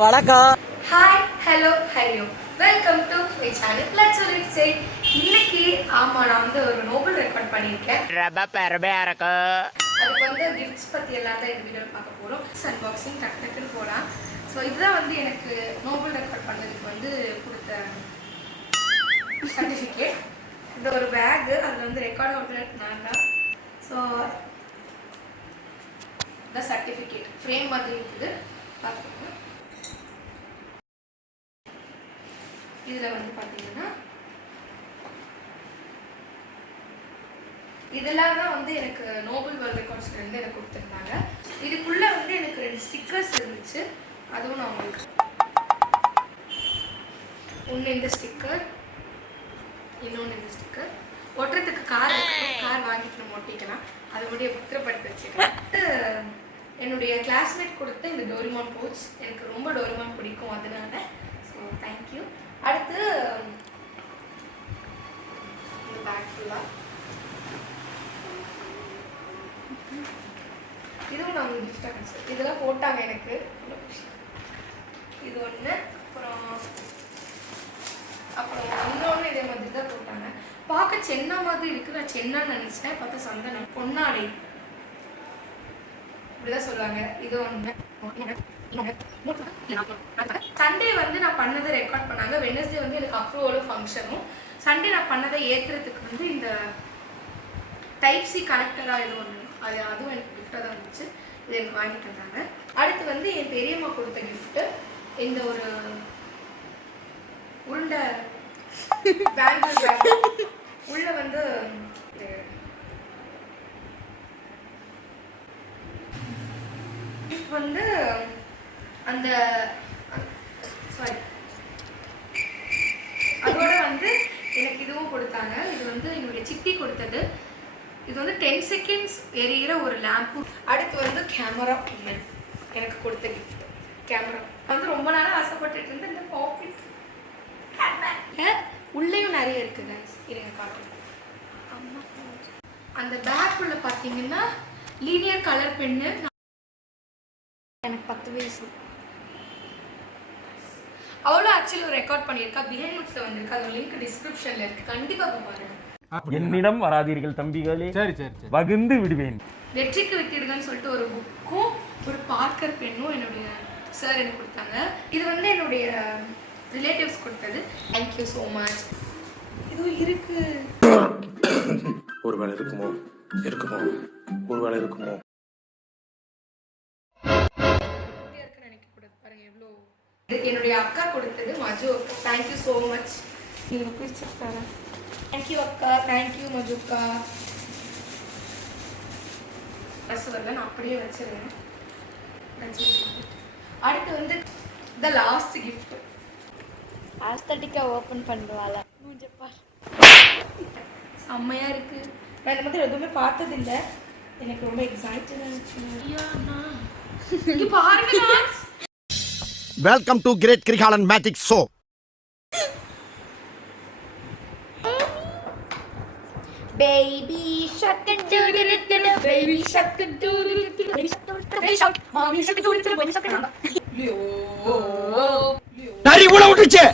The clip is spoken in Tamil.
வணக்கம். ஹாய், ஹலோ, ஹரியோ, welcome to my channel. Let's live சே. இன்னைக்கு நான் வந்து ஒரு நோபல் ரெக்கார்ட் பண்ணியிருக்கேன். அதுக்கு வந்து கிஃப்ட்ஸ் பற்றி எல்லாம் தான் இந்த வீடியோவில் பார்க்க போகிறோம். அன்பாக்சிங் டக்குன்னு போகலாம். ஸோ இதுதான் வந்து எனக்கு நோபல் ரெக்கார்ட் பண்ணதுக்கு வந்து கொடுத்த சர்டிஃபிகேட். இந்த ஒரு பேக்கு, அதில் வந்து ரெக்கார்ட் ஹோல்டர் நான் தான். ஸோ இந்த சர்டிஃபிகேட் ஃப்ரேம் மாதிரி இருக்குது, பார்த்துக்கோங்க. இதில் வந்து பார்த்தீங்கன்னா இதெல்லாம் தான் வந்து எனக்கு நோபல் வேர்ல்ட் ரெக்கார்ட்ஸ்லேருந்து எனக்கு கொடுத்துருந்தாங்க. இதுக்குள்ளே வந்து எனக்கு 2 ஸ்டிக்கர்ஸ் இருந்துச்சு, அதுவும் நான் உங்களுக்கு ஒன்று இந்த ஸ்டிக்கர், இன்னொன்று இந்த ஸ்டிக்கர். ஒட்டுறதுக்கு கார் வாங்கிட்டு நம்ம ஒட்டிக்கலாம், அது மட்டும் பத்திரப்படுத்தி வச்சுக்கலாம். என்னுடைய கிளாஸ்மேட் கொடுத்த இந்த டோரிமான் பவுச், எனக்கு ரொம்ப டோரிமான் பிடிக்கும், அதனால ஸோ தேங்க்யூ. அடுத்து இந்த பேக் ஃபுல்லாக இதுவும் நான் கிஃப்டாக கன்சிடர். இதெல்லாம் போட்டாங்க எனக்கு, இது ஒன்று. அப்புறம் இன்னொன்று இதே மாதிரி தான் போட்டாங்க. பார்க்க சென்னா மாதிரி இருக்குது, நான் சென்னான்னு நினச்சேன், பார்த்தா சந்தனம் பொன்னாடை இப்படிதான் சொல்லுவாங்க. இது ஒன்று. சண்டே வந்து நான் பண்ணதை ரெக்கார்ட் பண்ணாங்க, வெனஸ்டே வந்து எனக்கு அப்ரூவலும் ஃபங்க்ஷனும். சண்டே நான் பண்ணதை ஏற்றுறதுக்கு வந்து இந்த டைப் சி கனெக்டராக இது ஒன்று, அதுவும் எனக்கு கிஃப்டாக தான் இருந்துச்சு, இது எனக்கு வாங்கிட்டு வந்தாங்க. அடுத்து வந்து என் பெரியம்மா கொடுத்த கிஃப்ட்டு இந்த ஒரு உருண்டை பேங்கிள் பேக். உள்ள வந்து வந்து அந்த சாரி அதோட வந்து எனக்கு இதுவும் கொடுத்தாங்க. இது வந்து என்னுடைய சித்தி கொடுத்தது. இது வந்து 10 செகண்ட்ஸ் எரியிற ஒரு லேம்பு. அடுத்து வந்து கேமரா உமன் எனக்கு கொடுத்த கிஃப்ட். கேமரா வந்து ரொம்ப நேரம் ஆசைப்பட்டுட்டு இருந்த இந்த பாக்கெட் உள்ளேயும் நிறைய இருக்கு கைஸ், இருங்க காட்டுறேன். அந்த பேக் உள்ள பார்த்தீங்கன்னா லீனியர் கலர் பென்னு. எனக்கு 10 வயசு. அவ்வளோ ஆக்சுவலி ஒரு ரெக்கார்ட் பண்ணியிருக்கா, பிஹைண்ட் நோட்ஸில் வந்திருக்கு, அது லிங்க் டிஸ்கிரிப்ஷனில் இருக்குது, கண்டிப்பாக பாருங்க. என்னிடம் வராதீர்கள் தம்பிகளே, சரி சரி வகுந்து விடுவேன். வெற்றிக்கு வித்திடுங்கன்னு சொல்லிட்டு ஒரு புக்கும் ஒரு பார்க்கர் பெண்ணும் என்னுடைய சார் எனக்கு கொடுத்தாங்க. இது வந்து என்னுடைய ரிலேட்டிவ்ஸ் கொடுத்தது. Thank you so much. இதுவும் இருக்கு. ஒருவேளை இருக்குமோ ஒருவேளை இருக்குமோ என்னுடைய அக்கா கொடுத்தது, மஜு அக்கா. Thank you so much. நீங்கள் பிரிச்சு தரேன். தேங்க்யூ அக்கா, தேங்க்யூ மஜு அக்கா. பஸ் வரல, நான் அப்படியே வச்சிருவேன். அடுத்து வந்து த லாஸ்ட் கிஃப்ட். ஆஸ்தட்டிக்காக ஓப்பன் பண்ணுவாள் செம்மையா இருக்கு. நான் இந்த மாதிரி எதுவுமே பார்த்ததில்லை, எனக்கு ரொம்ப எக்ஸைட்டடாக இருந்துச்சு. இங்கே பாருங்க. Welcome to Great Krigalan Magic Show. Baby shark and doodle baby shark and doodle baby shark mommy shark doodle baby shark. நரி உள்ள விட்டுச்சு.